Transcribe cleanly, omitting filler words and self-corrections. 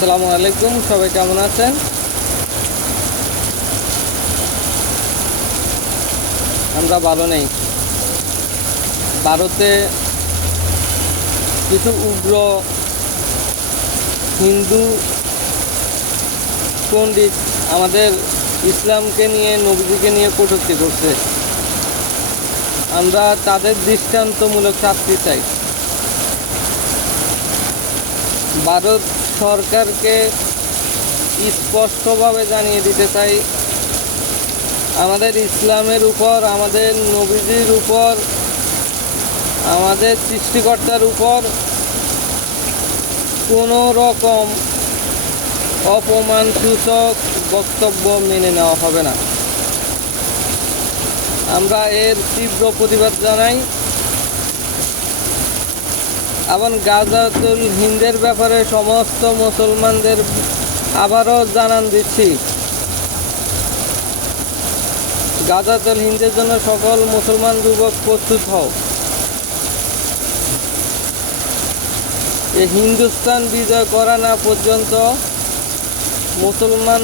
আসসালামু আলাইকুম, সবাই কেমন আছেন? আমরা ভালো নেই। ভারতে কিছু উগ্র হিন্দু পণ্ডিত আমাদের ইসলামকে নিয়ে, নবীজিকে নিয়ে কটূক্তি করছে। আমরা তাদের দৃষ্টান্তমূলক শাস্তি চাই। ভারত সরকারকে স্পষ্টভাবে জানিয়ে দিতে চাই, আমাদের ইসলামের উপর, আমাদের নবীজির উপর, আমাদের সৃষ্টিকর্তার উপর কোনো রকম অপমানসূচক বক্তব্য মেনে নেওয়া হবে না। আমরা এর তীব্র প্রতিবাদ জানাই। এবং গাজাতুল হিন্দের ব্যাপারে সমস্ত মুসলমানদের আবারও জানান দিচ্ছি, গাজাতুল হিন্দের জন্য সকল মুসলমান যুবক প্রস্তুত হও। এই হিন্দুস্তান বিজয় করা না পর্যন্ত মুসলমান